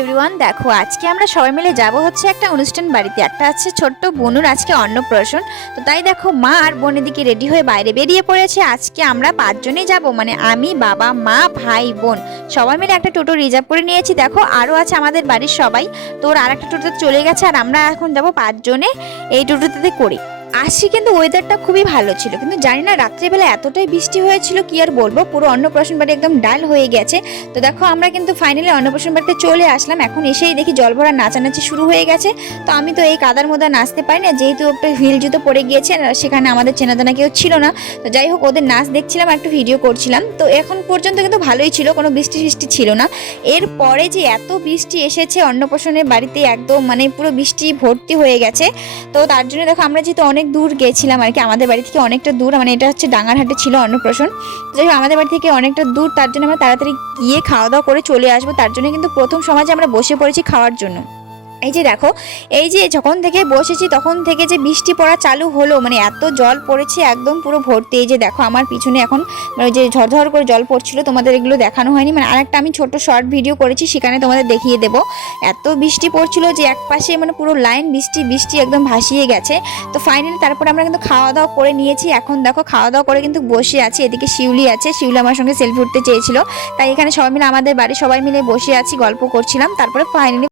Everyone, দেখো আজকে আমরা সবাই মিলে যাব হচ্ছে একটা অনুষ্ঠান বাড়িতে। একটা আছে ছোট্ট বোনুর আজকে অন্নপ্রাশন। তো তাই দেখো মা আর বোন এদিকে রেডি হয়ে বাইরে বেরিয়ে পড়েছে। আজকে আমরা 5 জনেই যাব, মানে আমি, বাবা, মা, ভাই, বোন সবাই মিলে একটা টোটো রিজার্ভ করে নিয়েছি। দেখো আরও আছে আমাদের বাড়ির সবাই। তো ওর আর একটা টোটোতে চলে গেছে আর আমরা এখন যাব 5 জনে এই টোটোতে করে। আসি কিন্তু ওয়েদারটা খুবই ভালো ছিল, কিন্তু জানি না রাত্রিবেলা এতটাই বৃষ্টি হয়েছিল কি আর বলবো, পুরো অন্নপ্রাশন বাড়ি একদম ডাল হয়ে গেছে। তো দেখো আমরা কিন্তু ফাইনালি অন্নপ্রাশন বাড়িতে চলে আসলাম। এখন এসেই দেখি জল ভরা নাচানাচি শুরু হয়ে গেছে। তো আমি তো এই কাদার মধ্যে নাচতে পারি না, যেহেতু একটা হিল জুতো পরে গিয়েছে আর সেখানে আমাদের চেনাজানা কেউ ছিল না। তো যাই হোক ওদের নাচ দেখছিলাম, একটু ভিডিও করছিলাম। তো এখন পর্যন্ত কিন্তু ভালোই ছিল, কোনো বৃষ্টি ফৃষ্টি ছিল না। এরপরে যে এত বৃষ্টি এসেছে অন্নপ্রাশনের বাড়িতে, একদম মানে পুরো বৃষ্টি ভর্তি হয়ে গেছে। তো তার জন্য দেখো আমরা যেহেতু অনেক দূর গেছিলাম আর কি, আমাদের বাড়ি থেকে অনেকটা দূর, মানে এটা হচ্ছে ডাঙ্গারহাটে ছিল অন্নপ্রাশন। যাই হোক আমাদের বাড়ি থেকে অনেকটা দূর, তার জন্য আমরা তাড়াতাড়ি গিয়ে খাওয়া দাওয়া করে চলে আসবো। তার জন্য কিন্তু প্রথম সমাজে আমরা বসে পড়েছি খাওয়ার জন্য। এই যে দেখো, এই যে যখন থেকে বসেছি তখন থেকে যে বৃষ্টি পড়া চালু হলো, মানে এত জল পড়েছে একদম পুরো ভর্তি। এই যে দেখো আমার পিছনে এখন মানে যে ঝরঝর করে জল পড়ছিল, তোমাদের এগুলো দেখানো হয়নি, মানে আরেকটা আমি ছোট শর্ট ভিডিও করেছি সেখানে তোমাদের দেখিয়ে দেবো। এত বৃষ্টি পড়ছিল যে এক পাশে মানে পুরো লাইন বৃষ্টি বৃষ্টি একদম ভাসিয়ে গেছে। তো ফাইনালি তারপরে আমরা কিন্তু খাওয়া দাওয়া করে নিয়েছি। এখন দেখো খাওয়া দাওয়া করে কিন্তু বসে আছি। এদিকে শিউলি আছে, শিউলি আমার সঙ্গে সেলফি উঠতে চেয়েছিল, তাই এখানে সবাই মিলে আমাদের বাড়ি সবাই মিলে বসে আছি, গল্প করছিলাম। তারপরে ফাইনালি